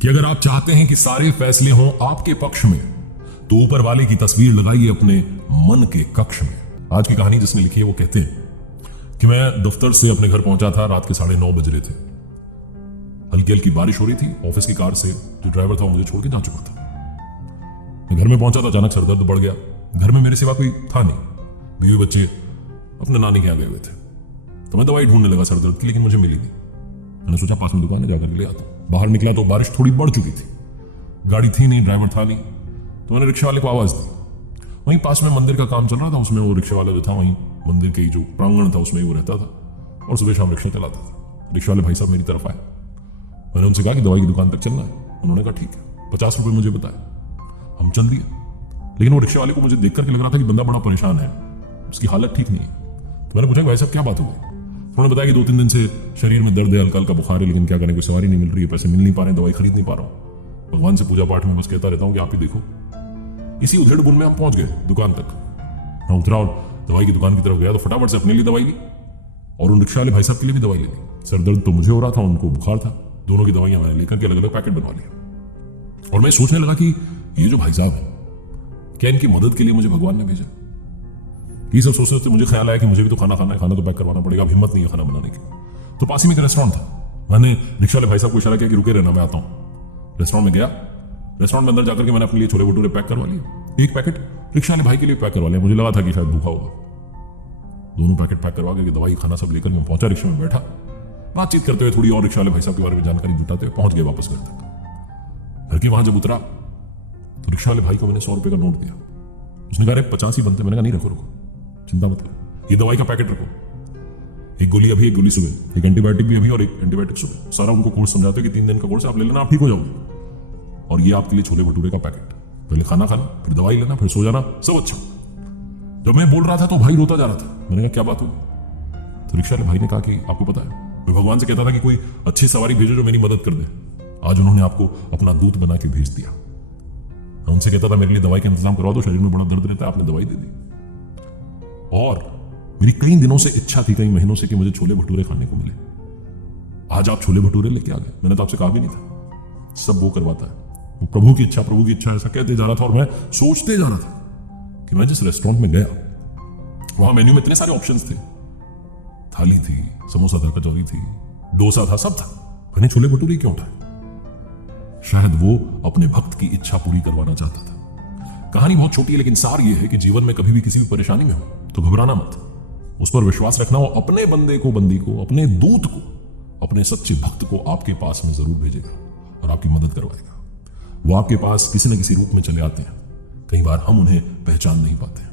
कि अगर आप चाहते हैं कि सारे फैसले हों आपके पक्ष में तो ऊपर वाले की तस्वीर लगाइए अपने मन के कक्ष में। आज की कहानी जिसने लिखी है वो कहते हैं कि मैं दफ्तर से अपने घर पहुंचा था, रात के 9:30 बज रहे थे। हल्की हल्की बारिश हो रही थी। ऑफिस की कार से जो ड्राइवर था वो मुझे छोड़ के जा चुका था। मैं घर में पहुंचा तो अचानक सरदर्द बढ़ गया। घर में मेरे सिवा कोई था नहीं, बीवी बच्चे अपने नानी के यहाँ गए हुए थे। तो मैं दवाई ढूंढने लगा सरदर्द की, लेकिन मुझे मिली नहीं। मैंने सोचा पास में दुकान है, जाकर ले आता हूँ। बाहर निकला तो बारिश थोड़ी बढ़ चुकी थी, गाड़ी थी नहीं, ड्राइवर था नहीं। तो मैंने रिक्शा वाले को आवाज दी। वहीं पास में मंदिर का काम चल रहा था, उसमें वो रिक्शा वाला जो था वहीं मंदिर के जो प्रांगण था उसमें वो रहता था और सुबह शाम रिक्शा चलाता था। रिक्शा वाले भाई साहब मेरी तरफ आए। मैंने उनसे कहा कि दवाई की दुकान तक चलना है। उन्होंने कहा ठीक है। 50 रुपये मुझे बताया, हम चल दिए। लेकिन वो रिक्शा वाले को मुझे देख करके लग रहा था कि बंदा बड़ा परेशान है, उसकी हालत ठीक नहीं है। तो मैंने पूछा भाई साहब क्या बात हो गई। उन्होंने बताया कि 2-3 दिन से शरीर में दर्द है, हल्का हल्का बुखार है, लेकिन क्या करें, कोई सवारी नहीं मिल रही है, पैसे मिल नहीं पा रहे हैं, दवाई खरीद नहीं पा रहा हूँ। भगवान से पूजा पाठ में बस कहता रहता हूँ कि आप ही देखो। इसी उधेड़ बुन में हम पहुंच गए दुकान तक। मैं उतरा और दवाई की दुकान की तरफ गया तो फटाफट से अपने लिए दवाई ली और उन रिक्शा वाले भाई साहब के लिए भी दवाई ले ली। सर दर्द तो मुझे हो रहा था, उनको बुखार था। दोनों की दवाइयां मैंने लेकर के अलग अलग पैकेट बनवा लिया। और मैं सोचने लगा कि ये जो भाई साहब है, क्या इनकी मदद के लिए मुझे भगवान ने भेजा। ये सब सोचते सोचते मुझे ख्याल आया कि मुझे भी तो खाना खाना है, खाना तो पैक करवाना पड़ेगा। अब हिम्मत नहीं है खाना बनाने की। तो पास ही में एक रेस्टोरेंट था। मैंने रिक्शा वाले भाई साहब को इशारा किया कि रुके रहना, मैं आता हूँ। रेस्टोरेंट में गया। रेस्टोरेंट में अंदर जाकर के मैंने अपने लिए छोले भटूरे पैक करवा लिए। एक पैकेट रिक्शा वाले भाई के लिए पैक करवा लिया। मुझे लगा था कि शायद भूखा होगा। दोनों पैकेट पैक करवा के दवाई खाना सब लेकर मैं पहुंचा। रिक्शा में बैठा, बातचीत करते हुए थोड़ी और रिक्शा वाले भाई साहब के बारे में जानकारी जुटाते हुए पहुंच गए वापस घर तक। घर के वहां जब उतरा तो रिक्शा वाले भाई को मैंने 100 रुपए का नोट दिया। उसने कहा 50 ही बनते। मैंने कहा नहीं, रखो रखो, चिंता मत करो, ये दवाई का पैकेट रखो। एक गोली अभी, एक गोली सुबह, एक एंटीबायोटिक भी अभी और एक एंटीबायोटिक सुबह। सारा उनको कोर्स समझाते कि 3 दिन का कोर्स आप ले लेना, आप ठीक हो जाओगे। और ये आपके लिए छोले भटूरे का पैकेट, पहले खाना खाना, फिर दवाई लेना, फिर सो जाना, सब अच्छा। जब मैं बोल रहा था तो भाई रोता जा रहा था। मैंने कहा क्या बात हुई। तो रिक्शा वाले भाई ने कहा कि आपको पता है, मैं भगवान से कहता था कि कोई अच्छी सवारी भेजो जो मेरी मदद कर दे। आज उन्होंने आपको अपना दूत बना के भेज दिया। मैं उनसे कहता था मेरे लिए दवाई का इंतजाम करवा दो, शरीर में बड़ा दर्द रहता है, आपने दवाई दे दी। और मेरी कई दिनों से इच्छा थी, कई महीनों से, कि मुझे छोले भटूरे खाने को मिले। आज आप छोले भटूरे लेके आ गए। मैंने तो आपसे कहा भी नहीं था। सब वो करवाता है, प्रभु की इच्छा, प्रभु की इच्छा, ऐसा कहते जा रहा था। और मैं सोचते जा रहा था कि मैं जिस रेस्टोरेंट में गया वहां मेन्यू में इतने सारे ऑप्शंस थे। थाली थी, समोसा था, कचौरी थी, डोसा था, सब था। मैंने छोले भटूरे क्यों उठाए? शायद वो अपने भक्त की इच्छा पूरी करवाना चाहता था। कहानी बहुत छोटी है, लेकिन सार ये है कि जीवन में कभी भी किसी भी परेशानी में हो तो घबराना मत, उस पर विश्वास रखना। और अपने बंदे को, बंदी को, अपने दूत को, अपने सच्चे भक्त को आपके पास में जरूर भेजेगा और आपकी मदद करवाएगा। वो आपके पास किसी न किसी रूप में चले आते हैं। कई बार हम उन्हें पहचान नहीं पाते।